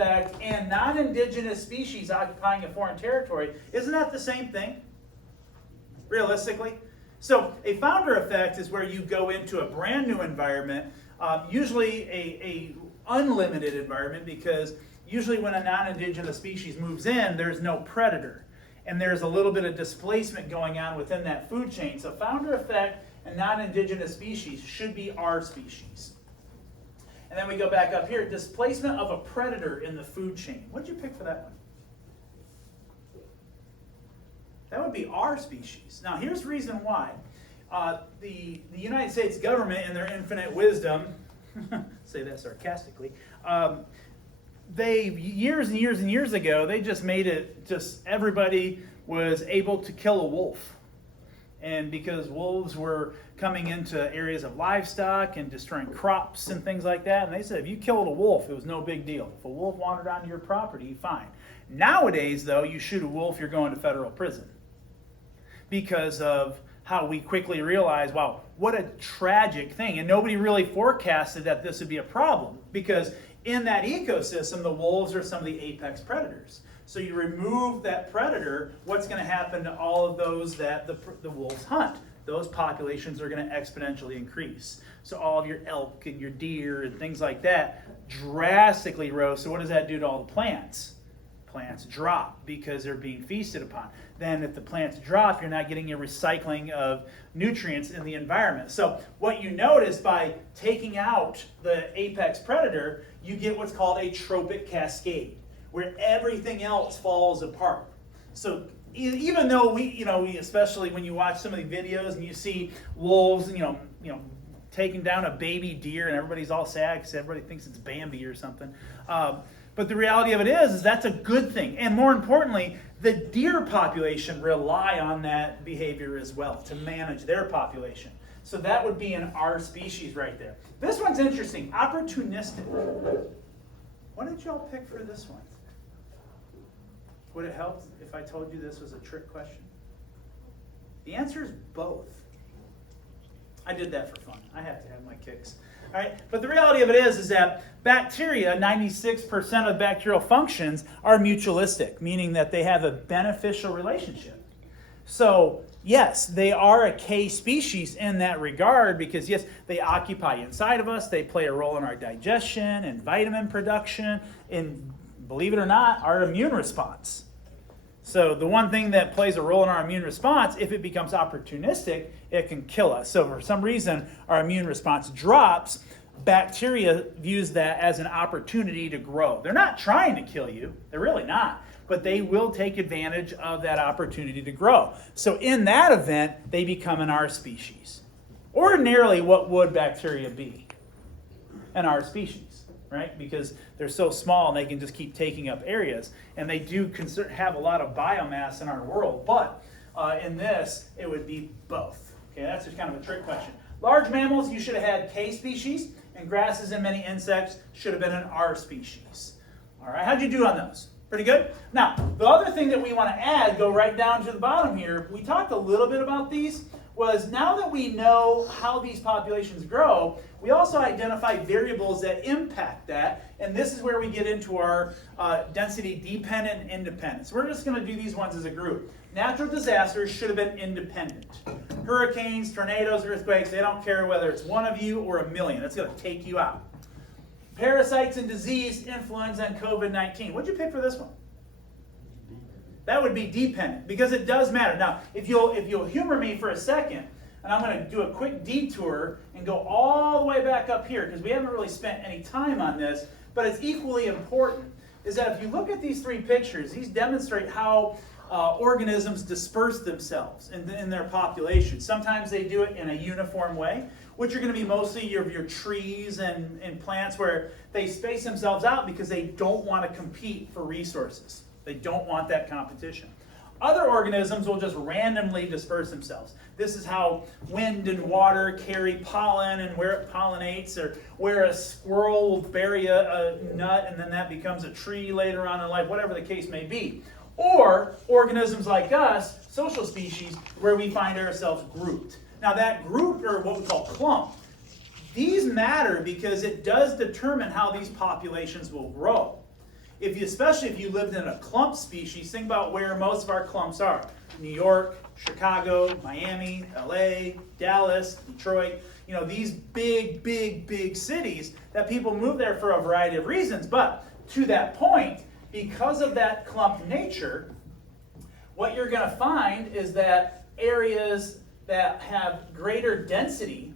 effect and non-indigenous species occupying a foreign territory, isn't that the same thing, realistically? So a founder effect is where you go into a brand new environment, usually a unlimited environment, because usually when a non-indigenous species moves in, there's no predator. And there's a little bit of displacement going on within that food chain. So founder effect and non-indigenous species should be our species. And then we go back up here, displacement of a predator in the food chain. What did you pick for that one? That would be our species. Now here's the reason why. The United States government, in their infinite wisdom, say that sarcastically, they, years and years and years ago, they just made it just everybody was able to kill a wolf. And because wolves were coming into areas of livestock and destroying crops and things like that, and they said if you killed a wolf, it was no big deal. If a wolf wandered onto your property, fine. Nowadays, though, you shoot a wolf, you're going to federal prison. Because of how we quickly realize, wow, what a tragic thing. And nobody really forecasted that this would be a problem, because in that ecosystem, the wolves are some of the apex predators. So you remove that predator, what's going to happen to all of those that the wolves hunt? Those populations are going to exponentially increase. So all of your elk and your deer and things like that drastically grow. So what does that do to all the plants? Plants drop because they're being feasted upon. Then if the plants drop, you're not getting a recycling of nutrients in the environment. So what you notice by taking out the apex predator, you get what's called a trophic cascade, where everything else falls apart. So even though we especially when you watch some of the videos and you see wolves, taking down a baby deer and everybody's all sad because everybody thinks it's Bambi or something. But the reality of it is that's a good thing. And more importantly, the deer population rely on that behavior as well to manage their population. So that would be in our species right there. This one's interesting, opportunistic. What did y'all pick for this one? Would it help if I told you this was a trick question? The answer is both. I did that for fun. I have to have my kicks. All right? But the reality of it is that bacteria, 96% of bacterial functions are mutualistic, meaning that they have a beneficial relationship. So, yes, they are a K species in that regard because, yes, they occupy inside of us. They play a role in our digestion and vitamin production and, believe it or not, our immune response. So the one thing that plays a role in our immune response, if it becomes opportunistic, it can kill us. So for some reason, our immune response drops. Bacteria views that as an opportunity to grow. They're not trying to kill you. They're really not. But they will take advantage of that opportunity to grow. So in that event, they become in our species. Ordinarily, what would bacteria be in our species? Right? Because they're so small and they can just keep taking up areas. And they do have a lot of biomass in our world. But in this, it would be both. Okay, that's just kind of a trick question. Large mammals, you should have had K species. And grasses and many insects should have been in R species. All right, how'd you do on those? Pretty good? Now, the other thing that we want to add, go right down to the bottom here. We talked a little bit about these. Was now that we know how these populations grow, we also identify variables that impact that, and this is where we get into our density dependent and independent. So we're just going to do these ones as a group. Natural disasters should have been independent. Hurricanes, tornadoes, earthquakes, they don't care whether it's one of you or a million. It's going to take you out. Parasites and disease, influenza, and COVID-19. What'd you pick for this one? That would be dependent, because it does matter. Now, if you'll humor me for a second, and I'm going to do a quick detour and go all the way back up here, because we haven't really spent any time on this, but it's equally important, is that if you look at these three pictures, these demonstrate how organisms disperse themselves in their population. Sometimes they do it in a uniform way, which are going to be mostly your trees and plants where they space themselves out because they don't want to compete for resources. They don't want that competition. Other organisms will just randomly disperse themselves. This is how wind and water carry pollen and where it pollinates, or where a squirrel will bury a nut and then that becomes a tree later on in life, whatever the case may be. Or organisms like us, social species, where we find ourselves grouped. Now that group, or what we call clump, these matter because it does determine how these populations will grow. especially if you lived in a clump species, think about where most of our clumps are. New York, Chicago, Miami, LA, Dallas, Detroit. These big, big, big cities that people move there for a variety of reasons. But to that point, because of that clump nature, what you're going to find is that areas that have greater density,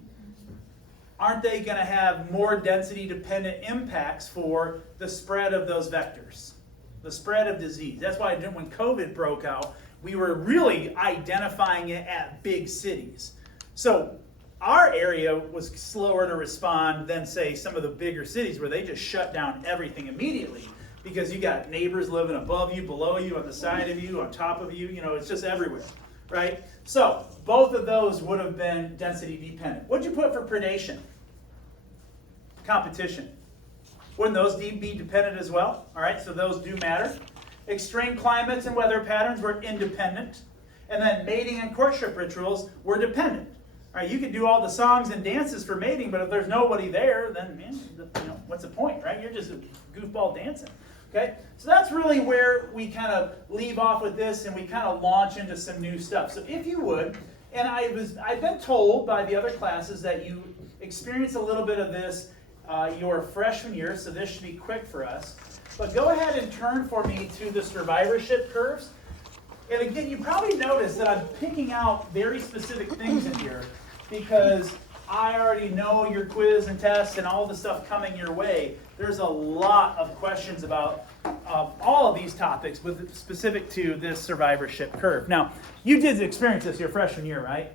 aren't they going to have more density-dependent impacts for the spread of those vectors, the spread of disease? That's why when COVID broke out, we were really identifying it at big cities. So our area was slower to respond than, say, some of the bigger cities where they just shut down everything immediately because you got neighbors living above you, below you, on the side of you, on top of you. It's just everywhere, right? So both of those would have been density dependent. What'd you put for predation? Competition. Wouldn't those be dependent as well? All right, so those do matter. Extreme climates and weather patterns were independent. And then mating and courtship rituals were dependent. All right, you could do all the songs and dances for mating, but if there's nobody there, then what's the point, right? You're just a goofball dancing. Okay, so that's really where we kind of leave off with this, and we kind of launch into some new stuff. So if you would, and I've been told by the other classes that you experience a little bit of this your freshman year, so this should be quick for us. But go ahead and turn for me to the survivorship curves. And again, you probably noticed that I'm picking out very specific things in here because I already know your quiz and test and all the stuff coming your way. There's a lot of questions about all of these topics with specific to this survivorship curve. Now, you did experience this your freshman year, right?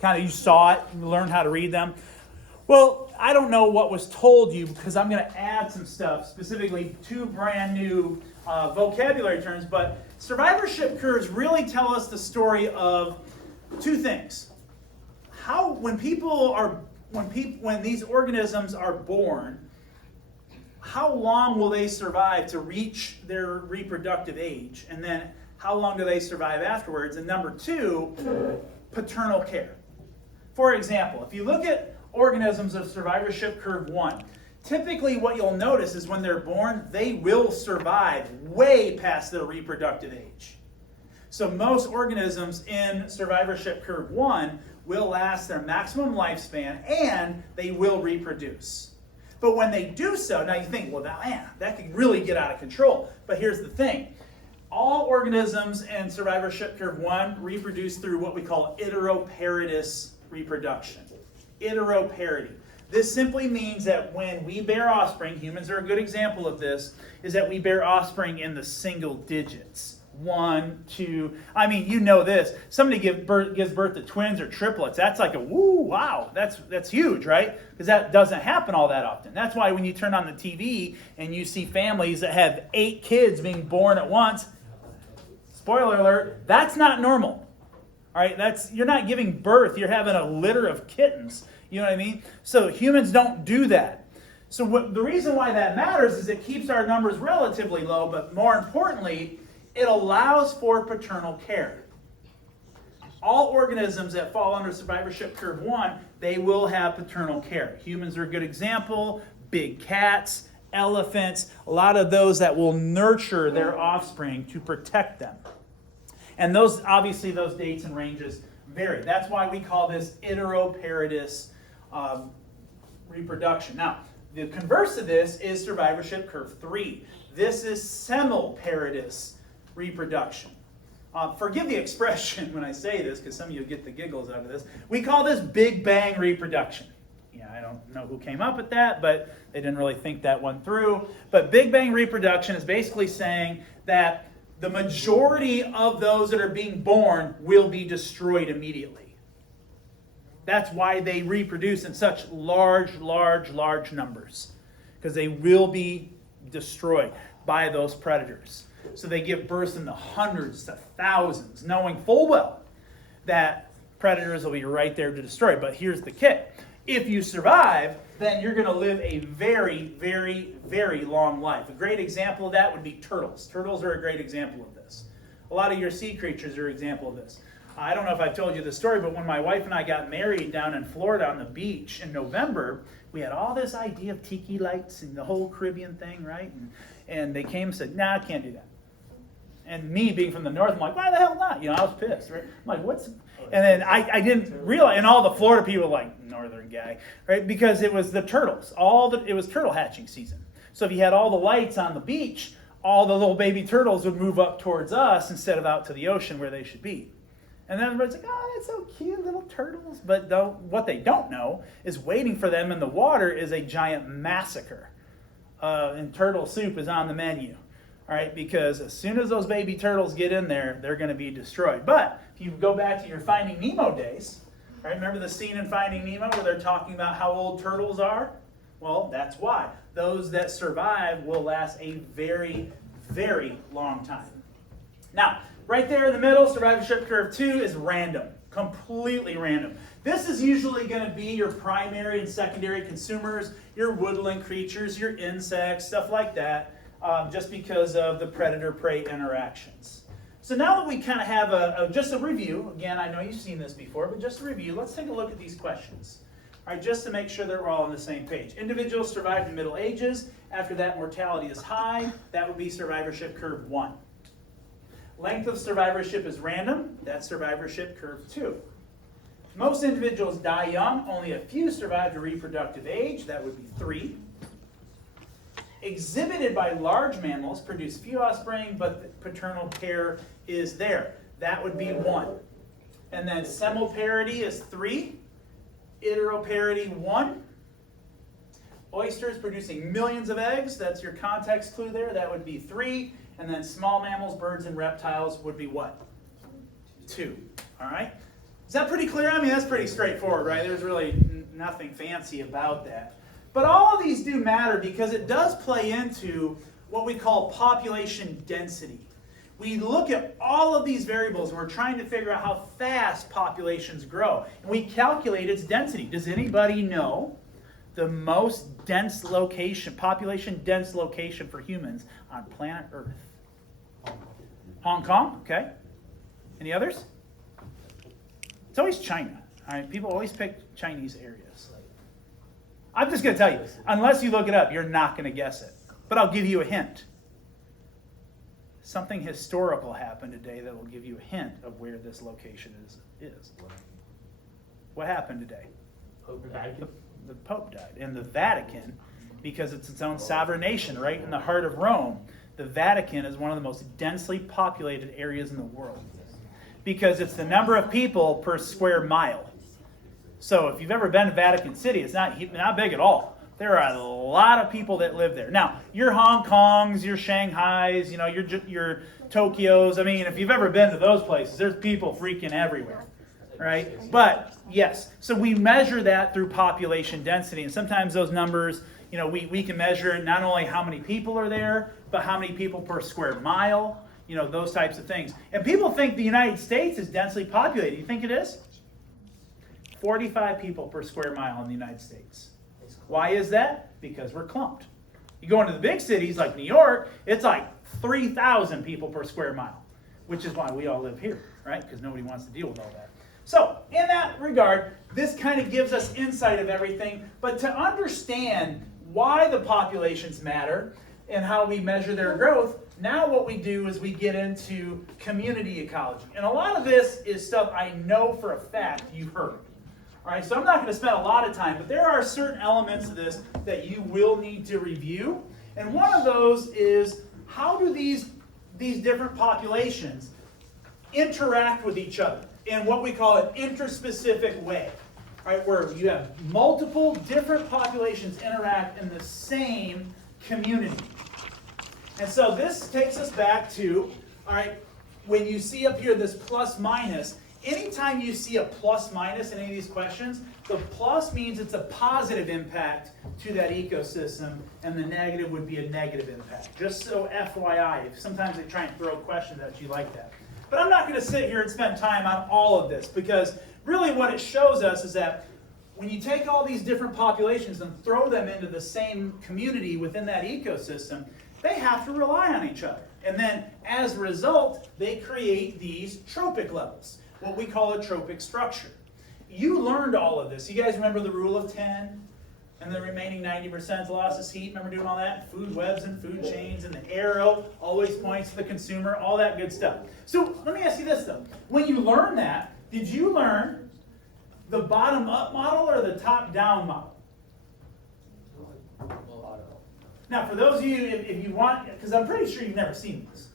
Kind of you saw it, you learned how to read them. Well, I don't know what was told you because I'm going to add some stuff, specifically 2 brand new vocabulary terms, but survivorship curves really tell us the story of 2 things. When these organisms are born, how long will they survive to reach their reproductive age? And then how long do they survive afterwards? And number 2, paternal care. For example, if you look at organisms of survivorship curve 1, typically what you'll notice is when they're born, they will survive way past their reproductive age. So most organisms in survivorship curve 1 will last their maximum lifespan and they will reproduce. But when they do so, now you think, well, that could really get out of control. But here's the thing. All organisms in survivorship curve 1 reproduce through what we call iteroparitous reproduction. Iteroparity. This simply means that when we bear offspring, humans are a good example of this, is that we bear offspring in the single digits. 1, 2, I mean, you know this. Somebody gives birth to twins or triplets. That's like a woo, wow. That's huge, right? Because that doesn't happen all that often. That's why when you turn on the TV and you see families that have 8 kids being born at once, spoiler alert, that's not normal. All right, you're not giving birth, you're having a litter of kittens. You know what I mean? So humans don't do that. So the reason why that matters is it keeps our numbers relatively low, but more importantly, it allows for paternal care. All organisms that fall under survivorship curve 1, they will have paternal care. Humans are a good example, big cats, elephants, a lot of those that will nurture their offspring to protect them. And obviously those dates and ranges vary. That's why we call this iteroparitous reproduction. Now, the converse of this is survivorship curve 3. This is semiparitous reproduction. Forgive the expression when I say this, because some of you get the giggles out of this. We call this Big Bang reproduction. I don't know who came up with that, but they didn't really think that one through. But Big Bang reproduction is basically saying that the majority of those that are being born will be destroyed immediately. That's why they reproduce in such large numbers, because they will be destroyed by those predators. So they give birth in the hundreds to thousands, knowing full well that predators will be right there to destroy. But here's the kick. If you survive, then you're going to live a very, very, very long life. A great example of that would be turtles. Turtles are a great example of this. A lot of your sea creatures are an example of this. I don't know if I've told you the story, but when my wife and I got married down in Florida on the beach in November, we had all this idea of tiki lights and the whole Caribbean thing, right? And they came and said, nah, I can't do that. And me being from the north, I'm like, why the hell not? I was pissed, right? I'm like, what's... And then I didn't realize, and all the Florida people were like, northern guy, right? Because it was the turtles. It was turtle hatching season. So if you had all the lights on the beach, all the little baby turtles would move up towards us instead of out to the ocean where they should be. And then everybody's like, oh, that's so cute, little turtles. But what they don't know is waiting for them in the water is a giant massacre. And turtle soup is on the menu. All right, because as soon as those baby turtles get in there, they're going to be destroyed. But if you go back to your Finding Nemo days, right, remember the scene in Finding Nemo where they're talking about how old turtles are? Well, that's why. Those that survive will last a very, very long time. Now, right there in the middle, survivorship curve 2 is random, completely random. This is usually going to be your primary and secondary consumers, your woodland creatures, your insects, stuff like that. Just because of the predator-prey interactions. So now that we kind of have just a review, again, I know you've seen this before, but just a review, let's take a look at these questions. All right, just to make sure that we're all on the same page. Individuals survived in Middle Ages. After that, mortality is high. That would be survivorship curve 1. Length of survivorship is random. That's survivorship curve 2. Most individuals die young. Only a few survive to reproductive age. That would be 3. Exhibited by large mammals produce few offspring, but the paternal pair is there. That would be 1. And then semiparity is 3. Iteroparity 1. Oysters producing millions of eggs. That's your context clue there. That would be 3. And then small mammals, birds, and reptiles would be what? 2. All right? Is that pretty clear? I mean, that's pretty straightforward, right? There's really nothing fancy about that. But all of these do matter because it does play into what we call population density. We look at all of these variables and we're trying to figure out how fast populations grow. And we calculate its density. Does anybody know the most dense location, population dense location for humans on planet Earth? Hong Kong, okay. Any others? It's always China. All right, people always pick Chinese areas. I'm just going to tell you, unless you look it up, you're not going to guess it. But I'll give you a hint. Something historical happened today that will give you a hint of where this location is. What happened today? Pope died. The Pope died. And the Vatican, because it's its own sovereign nation right in the heart of Rome, the Vatican is one of the most densely populated areas in the world. Because it's the number of people per square mile. So if you've ever been to Vatican City, it's not big at all. There are a lot of people that live there. Now, your Hong Kongs, your Shanghais, your Tokyos. I mean, if you've ever been to those places, there's people freaking everywhere, right? But yes, so we measure that through population density, and sometimes those numbers, we can measure not only how many people are there, but how many people per square mile. Those types of things. And people think the United States is densely populated. You think it is? 45 people per square mile in the United States. Why is that? Because we're clumped. You go into the big cities like New York, it's like 3,000 people per square mile, which is why we all live here, right? Because nobody wants to deal with all that. So, in that regard, this kind of gives us insight of everything. But to understand why the populations matter and how we measure their growth, now what we do is we get into community ecology. And a lot of this is stuff I know for a fact you've heard. All right, so I'm not going to spend a lot of time, but there are certain elements of this that you will need to review. And one of those is, how do these different populations interact with each other in what we call an interspecific way, right? Where you have multiple different populations interact in the same community. And so this takes us back to, all right, when you see up here this plus minus, anytime you see a plus minus in any of these questions, the plus means it's a positive impact to that ecosystem, and the negative would be a negative impact. Just so FYI, sometimes they try and throw questions at you like that. But I'm not going to sit here and spend time on all of this, because really what it shows us is that when you take all these different populations and throw them into the same community within that ecosystem, they have to rely on each other. And then as a result, they create these trophic levels, what we call a trophic structure. You learned all of this. You guys remember the rule of 10? And the remaining 90% losses heat. Remember doing all that? Food webs and food chains, and the arrow always points to the consumer, all that good stuff. So let me ask you this though. When you learn that, did you learn the bottom-up model or the top-down model? Now, for those of you, if you want, because I'm pretty sure you've never seen this,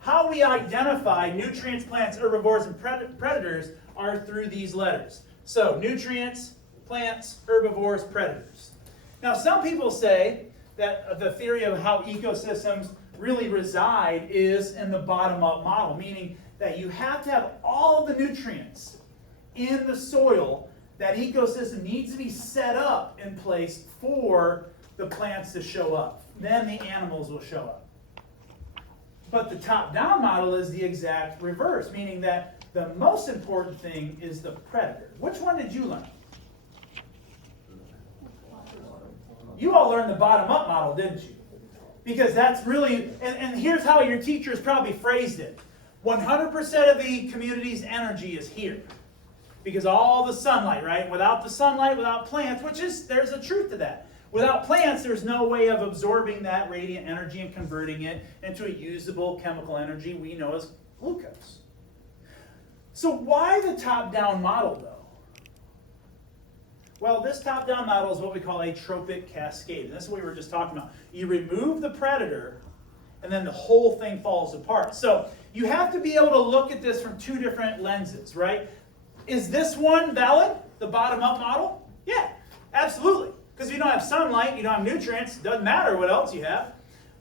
how we identify nutrients, plants, herbivores, and predators are through these letters. So, nutrients, plants, herbivores, predators. Now, some people say that the theory of how ecosystems really reside is in the bottom-up model, meaning that you have to have all the nutrients in the soil. That ecosystem needs to be set up in place for the plants to show up. Then the animals will show up. But the top-down model is the exact reverse, meaning that the most important thing is the predator. Which one did you learn? You all learned the bottom-up model, didn't you? Because that's really, and here's how your teachers probably phrased it. 100% of the community's energy is here. Because all the sunlight, right? Without the sunlight, without plants, there's a truth to that. Without plants, there's no way of absorbing that radiant energy and converting it into a usable chemical energy we know as glucose. So why the top-down model, though? Well, this top-down model is what we call a trophic cascade. And this is what we were just talking about. You remove the predator, and then the whole thing falls apart. So you have to be able to look at this from two different lenses, right? Is this one valid, the bottom-up model? Yeah, absolutely. Because if you don't have sunlight, you don't have nutrients, it doesn't matter what else you have.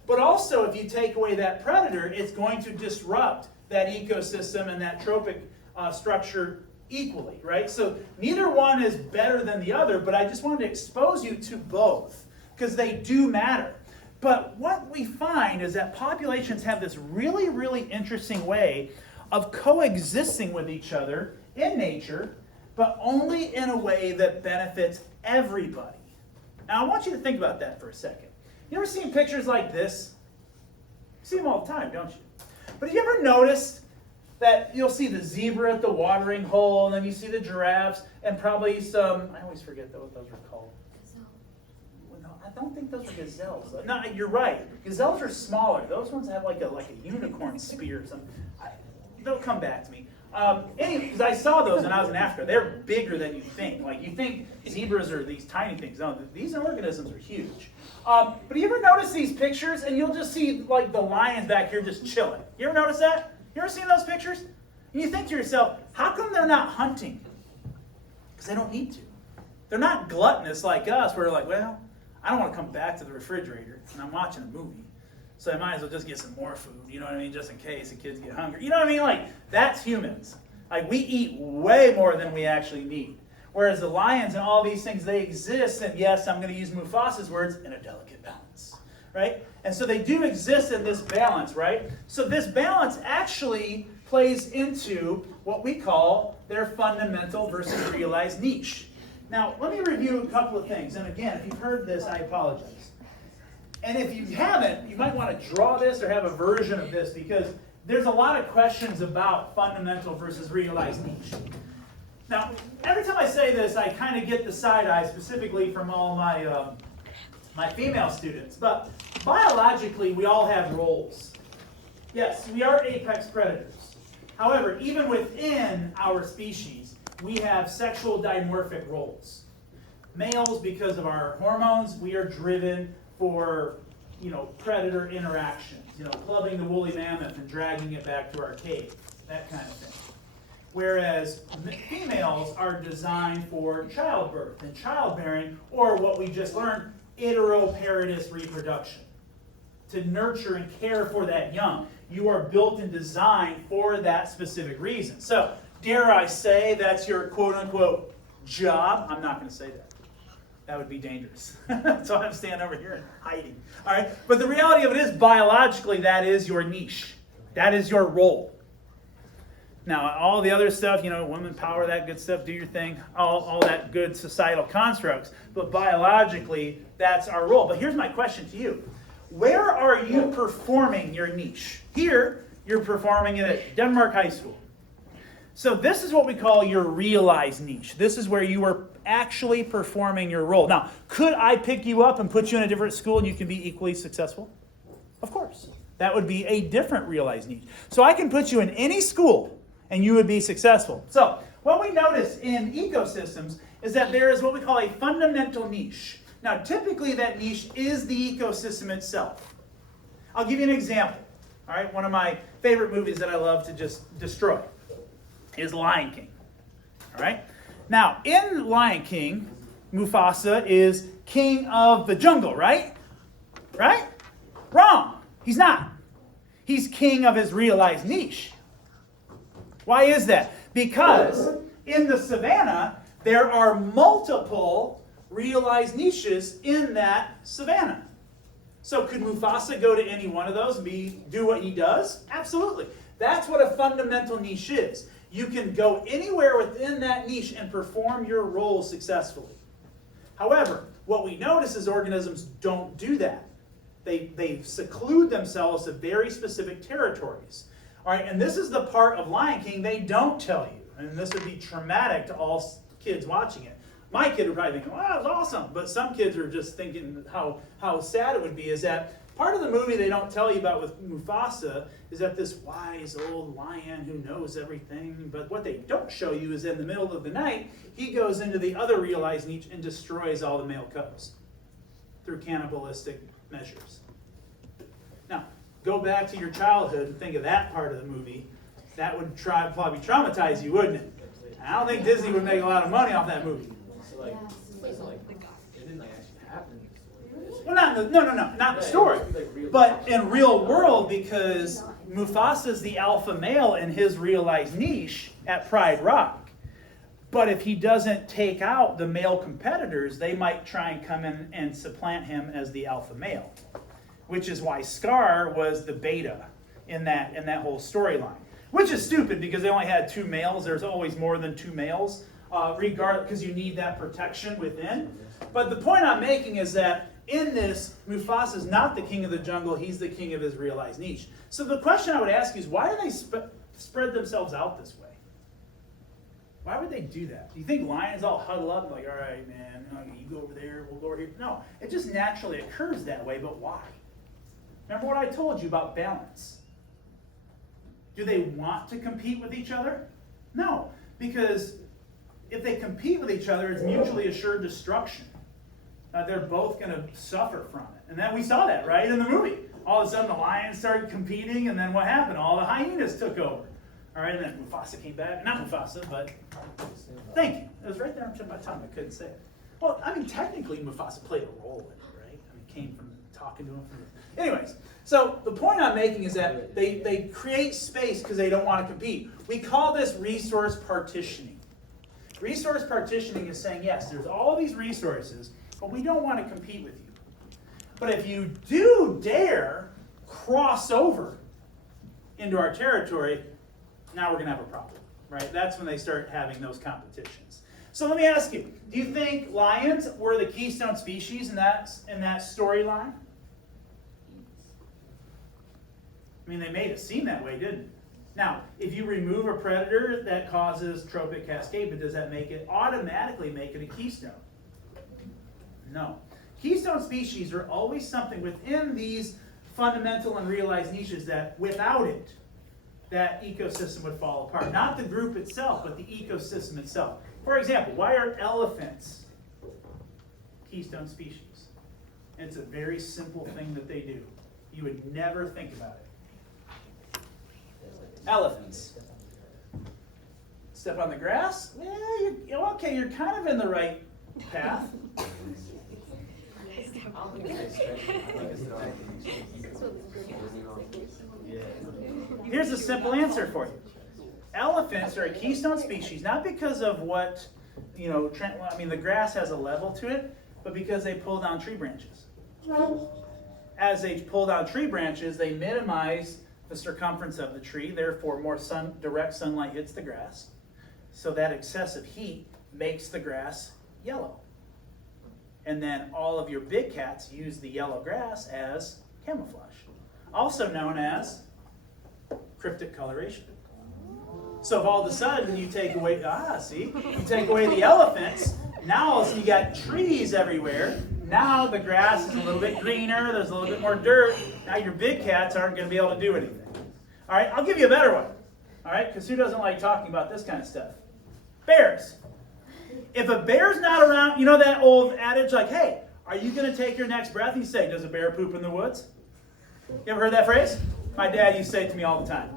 But also, if you take away that predator, it's going to disrupt that ecosystem and that trophic structure equally, right? So neither one is better than the other, but I just wanted to expose you to both because they do matter. But what we find is that populations have this really, really interesting way of coexisting with each other in nature, but only in a way that benefits everybody. Now, I want you to think about that for a second. You ever seen pictures like this? You see them all the time, don't you? But have you ever noticed that you'll see the zebra at the watering hole, and then you see the giraffes, and probably some, I always forget what those are called. Well, no, I don't think those are gazelles. No, you're right. Gazelles are smaller. Those ones have like a unicorn spear or something. They'll come back to me. Anyway, because I saw those when I was in Africa. They're bigger than you think. Like, you think zebras are these tiny things. No, these organisms are huge. But you ever notice these pictures, and you'll just see, like, the lions back here just chilling? You ever notice that? You ever seen those pictures? And you think to yourself, how come they're not hunting? Because they don't need to. They're not gluttonous like us, where we're like, well, I don't want to come back to the refrigerator, and I'm watching a movie. So I might as well just get some more food, you know what I mean, just in case the kids get hungry. You know what I mean? Like, that's humans. Like, we eat way more than we actually need. Whereas the lions and all these things, they exist, and yes, I'm going to use Mufasa's words, in a delicate balance, right? And so they do exist in this balance, right? So this balance actually plays into what we call their fundamental versus realized niche. Now, let me review a couple of things. And again, if you've heard this, I apologize. And if you haven't, you might want to draw this or have a version of this because there's a lot of questions about fundamental versus realized niche. Now, every time I say this, I kind of get the side eye specifically from all my female students. But biologically, we all have roles. Yes, we are apex predators. However, even within our species, we have sexual dimorphic roles. Males, because of our hormones, we are driven for, predator interactions, clubbing the woolly mammoth and dragging it back to our cave, that kind of thing. Whereas females are designed for childbirth and childbearing, or what we just learned, iteroparitous reproduction. To nurture and care for that young. You are built and designed for that specific reason. So, dare I say that's your quote-unquote job? I'm not going to say that. That would be dangerous. So I'm standing over here and hiding. All right? But the reality of it is, biologically, that is your niche. That is your role. Now, all the other stuff, women power, that good stuff, do your thing, all that good societal constructs. But biologically, that's our role. But here's my question to you. Where are you performing your niche? Here, you're performing it at Denmark High School. So this is what we call your realized niche. This is where you are actually performing your role. Now, could I pick you up and put you in a different school and you can be equally successful? Of course. That would be a different realized niche. So I can put you in any school and you would be successful. So what we notice in ecosystems is that there is what we call a fundamental niche. Now, typically that niche is the ecosystem itself. I'll give you an example. All right, one of my favorite movies that I love to just destroy is Lion King. All right? Now, in Lion King, Mufasa is king of the jungle, right? Right? Wrong. He's not. He's king of his realized niche. Why is that? Because in the savannah, there are multiple realized niches in that savannah. So could Mufasa go to any one of those and do what he does? Absolutely. That's what a fundamental niche is. You can go anywhere within that niche and perform your role successfully. However, what we notice is organisms don't do that. They seclude themselves to very specific territories. All right, and this is the part of Lion King they don't tell you. And this would be traumatic to all kids watching it. My kid would probably think, wow, that was awesome. But some kids are just thinking how sad it would be is that part of the movie they don't tell you about with Mufasa is that this wise old lion who knows everything. But what they don't show you is in the middle of the night, he goes into the other realized niche and destroys all the male cubs through cannibalistic measures. Now, go back to your childhood and think of that part of the movie. That would probably traumatize you, wouldn't it? I don't think Disney would make a lot of money off that movie. It didn't actually happen. Well, not the story, but in real world, because Mufasa's the alpha male in his realized niche at Pride Rock. But if he doesn't take out the male competitors, they might try and come in and supplant him as the alpha male, which is why Scar was the beta in that whole storyline. Which is stupid because they only had 2 males. There's always more than 2 males, regardless, because you need that protection within. But the point I'm making is that in this, Mufasa is not the king of the jungle. He's the king of his realized niche. So the question I would ask you is, why do they spread themselves out this way? Why would they do that? Do you think lions all huddle up like, all right, man, you go over there, we'll go over here? No, it just naturally occurs that way, but why? Remember what I told you about balance. Do they want to compete with each other? No, because if they compete with each other, it's mutually assured destruction. They're both going to suffer from it. And then we saw that, right, in the movie. All of a sudden, the lions started competing, and then what happened? All the hyenas took over. All right, and then Mufasa came back. Not Mufasa, but thank you. It was right there on the tip of my tongue. I couldn't say it. Well, I mean, technically, Mufasa played a role in it, right? I mean, came from talking to him. Anyways, so the point I'm making is that they create space because they don't want to compete. We call this resource partitioning. Resource partitioning is saying, yes, there's all these resources, but we don't want to compete with you. But if you do dare cross over into our territory, now we're going to have a problem, right? That's when they start having those competitions. So let me ask you, do you think lions were the keystone species in that storyline? I mean, they made it seem that way, didn't it? Now, if you remove a predator that causes trophic cascade, but does that automatically make it a keystone? No. Keystone species are always something within these fundamental and realized niches that without it, that ecosystem would fall apart. Not the group itself, but the ecosystem itself. For example, why are elephants keystone species? And it's a very simple thing that they do. You would never think about it. Elephants. Step on the grass? Yeah, okay, you're kind of in the right path. Here's a simple answer for you. Elephants are a keystone species, not because of what, the grass has a level to it, but because they pull down tree branches. As they pull down tree branches, they minimize the circumference of the tree, therefore more direct sunlight hits the grass. So that excessive heat makes the grass yellow. And then all of your big cats use the yellow grass as camouflage, also known as cryptic coloration. So if all of a sudden you take away, you take away the elephants, Now all of a sudden you got trees everywhere. Now the grass is a little bit greener. There's a little bit more dirt. Now your big cats aren't going to be able to do anything. All right, I'll give you a better one. All right, because who doesn't like talking about this kind of stuff? Bears. If a bear's not around, you know that old adage like, hey, are you going to take your next breath? You say, does a bear poop in the woods? You ever heard that phrase? My dad used to say it to me all the time.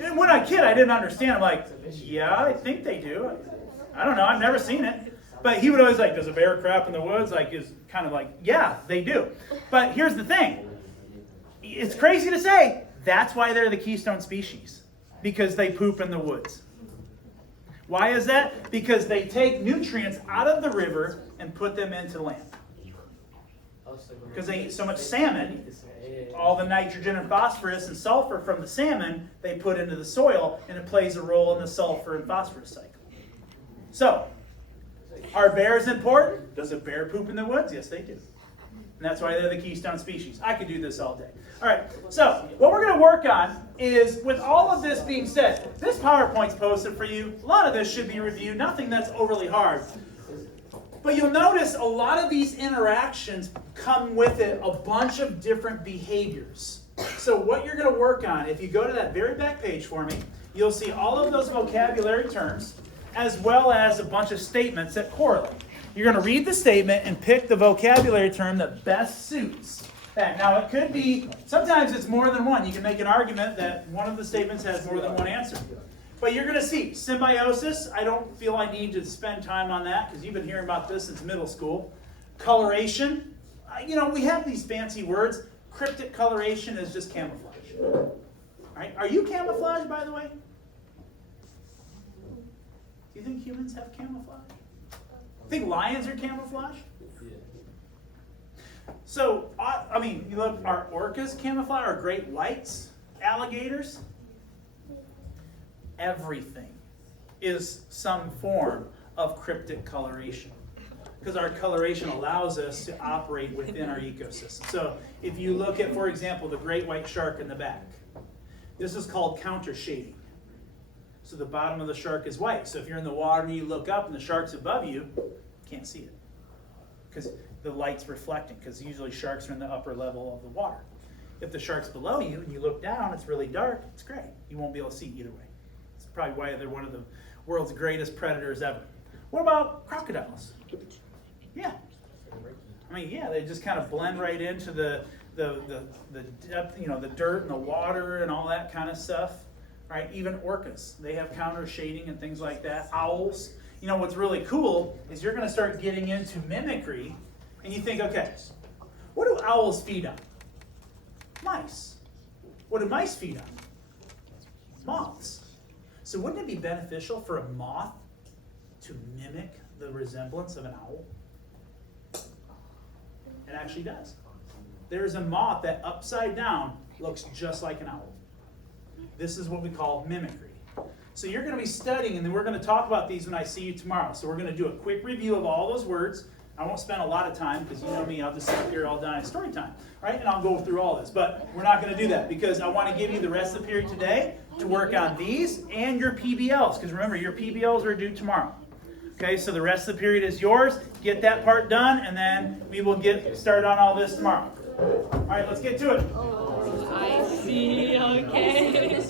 And when I was a kid, I didn't understand. I'm like, yeah, I think they do. I don't know. I've never seen it. But he would always like, does a bear crap in the woods? Like, is kind of like, yeah, they do. But here's the thing. It's crazy to say, that's why they're the keystone species. Because they poop in the woods. Why is that? Because they take nutrients out of the river and put them into land. Because they eat so much salmon, all the nitrogen and phosphorus and sulfur from the salmon, they put into the soil, and it plays a role in the sulfur and phosphorus cycle. So, are bears important? Does a bear poop in the woods? Yes, they do. And that's why they're the keystone species. I could do this all day. All right, so what we're going to work on is, with all of this being said, this PowerPoint's posted for you. A lot of this should be reviewed, nothing that's overly hard. But you'll notice a lot of these interactions come with it a bunch of different behaviors. So what you're going to work on, if you go to that very back page for me, you'll see all of those vocabulary terms, as well as a bunch of statements that correlate. You're going to read the statement and pick the vocabulary term that best suits that. Now, it could be, sometimes it's more than one. You can make an argument that one of the statements has more than one answer. But you're going to see symbiosis. I don't feel I need to spend time on that because you've been hearing about this since middle school. Coloration. We have these fancy words. Cryptic coloration is just camouflage. All right? Are you camouflage, by the way? Do you think humans have camouflage? Think lions are camouflage? So, you look, are orcas camouflage? Are great whites? Alligators? Everything is some form of cryptic coloration. Because our coloration allows us to operate within our ecosystem. So, if you look at, for example, the great white shark in the back, this is called counter shading. So the bottom of the shark is white. So if you're in the water and you look up and the shark's above you, you can't see it. Because the light's reflecting, because usually sharks are in the upper level of the water. If the shark's below you and you look down, it's really dark, it's gray. You won't be able to see either way. It's probably why they're one of the world's greatest predators ever. What about crocodiles? Yeah. They just kind of blend right into the depth, the dirt and the water and all that kind of stuff. Right? Even orcas, they have counter shading and things like that. Owls. What's really cool is you're going to start getting into mimicry, and you think, okay, what do owls feed on? Mice. What do mice feed on? Moths. So wouldn't it be beneficial for a moth to mimic the resemblance of an owl? It actually does. There's a moth that upside down looks just like an owl. This is what we call mimicry. So you're going to be studying, and then we're going to talk about these when I see you tomorrow. So we're going to do a quick review of all those words. I won't spend a lot of time, because you know me, I'll just sit here all day in story time, right? And I'll go through all this. But we're not going to do that, because I want to give you the rest of the period today to work on these and your PBLs. Because remember, your PBLs are due tomorrow. Okay, so the rest of the period is yours. Get that part done, and then we will get started on all this tomorrow. All right, let's get to it. I see, okay.